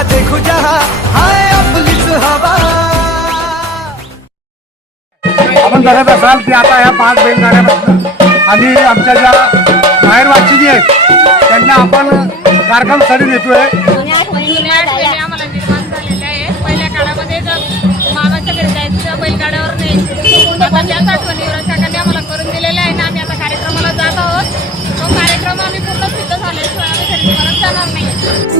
जहा देखू जहा हाय आपलीच हवा। आपण बघत असाल की आता ह्या पाच बैलगाड्यामधनं आणि आमच्या ज्या बाहेर वाचिनी आहेत त्यांना आपण कार्यक्रम सरी देतोय जुन्या आठवणी आम्हाला निर्माण झालेल्या आहे पहिल्या काळामध्ये जर मामाच्या घरी जायचं बैलगाड्यावर नाही आता त्याच आठवणी काकांनी आम्हाला करून दिलेल्या आहेत ना आम्ही आता कार्यक्रमाला जात आहोत तो कार्यक्रम आम्ही पूर्ण सिद्ध झाल्याशिवाय आम्ही घरी परत जाणार नाही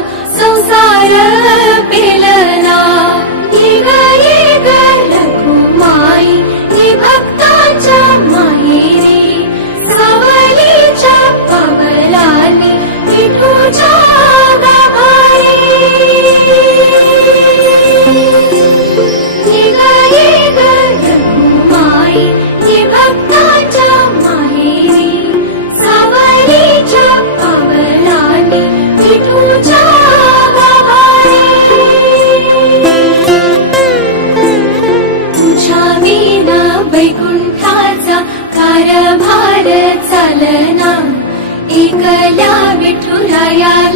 मङ्गला या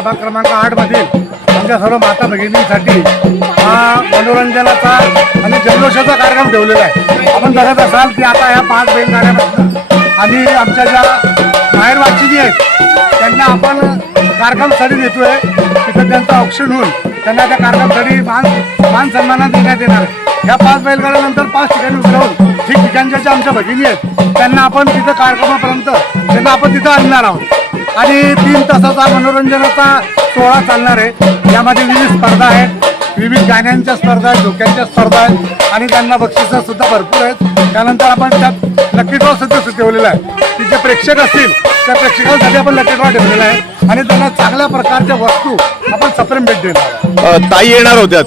प्रभाग क्रमांक आठ मधील आमच्या सर्व माता भगिनींसाठी हा मनोरंजनाचा आणि जल्लोषाचा कार्यक्रम ठेवलेला आहे. आपण बघत असाल की आता ह्या पाच बैलगाड्यामधनं आणि आमच्या ज्या बाहेर जी आहेत त्यांना आपण कारखान देतोय तिथं त्यांचं ऑप्शन होऊन त्यांना त्या कारखान मान मान सन्मानात देण्यात येणार ह्या पाच बैलगाड्यानंतर पाच ठिकाणी उतरवून ठिकठिकाणच्या ज्या आमच्या भगिनी आहेत त्यांना आपण तिथं कार्यक्रमापर्यंत त्यांना आपण तिथं आणणार आहोत. आणि तीन तासाचा मनोरंजनाचा सोहळा चालणार आहे. यामध्ये विविध स्पर्धा आहेत. विविध गाण्यांच्या स्पर्धा आहेत डोक्यांच्या स्पर्धा आहेत आणि त्यांना बक्षिसं सुद्धा भरपूर आहेत. त्यानंतर आपण त्यात लकी ड्रॉ सुद्धा ठेवलेला आहे. की जे प्रेक्षक असतील त्या प्रेक्षकांसाठी आपण लकी ड्रॉ ठेवलेला आहे. आणि त्यांना चांगल्या प्रकारच्या वस्तू आपण सप्रेम भेट देणार ताई येणार होत्यात.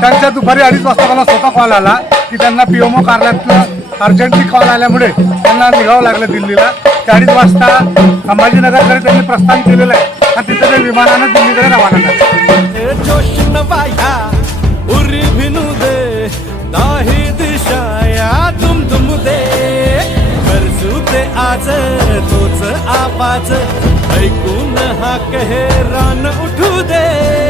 त्यांच्या दुपारी अडीच वाजता मला स्वतः कॉल आला की त्यांना पीएमओ कार्यालयातलं अर्जंटली कॉल आल्यामुळे त्यांना निघावं लागलं दिल्लीला. ते अडीच वाजता संभाजीनगरकडे त्यांनी प्रस्थान केलेलं आहे आणि तिथे ते विमानानं दिल्लीकडे रवाना झालं. दिशाया तुम दे. गरजू आज तोच आवाज ऐकून हा कहे रान उठू दे.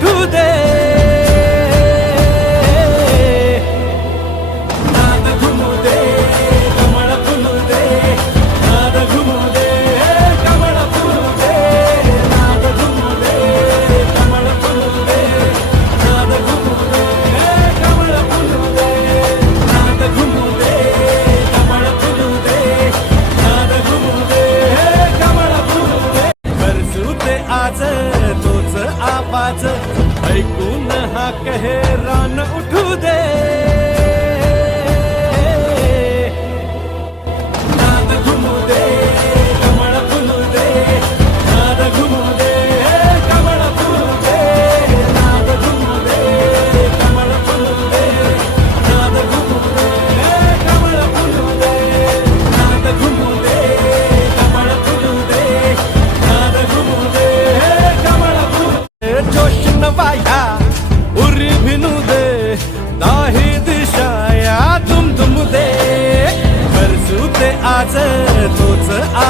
ahead.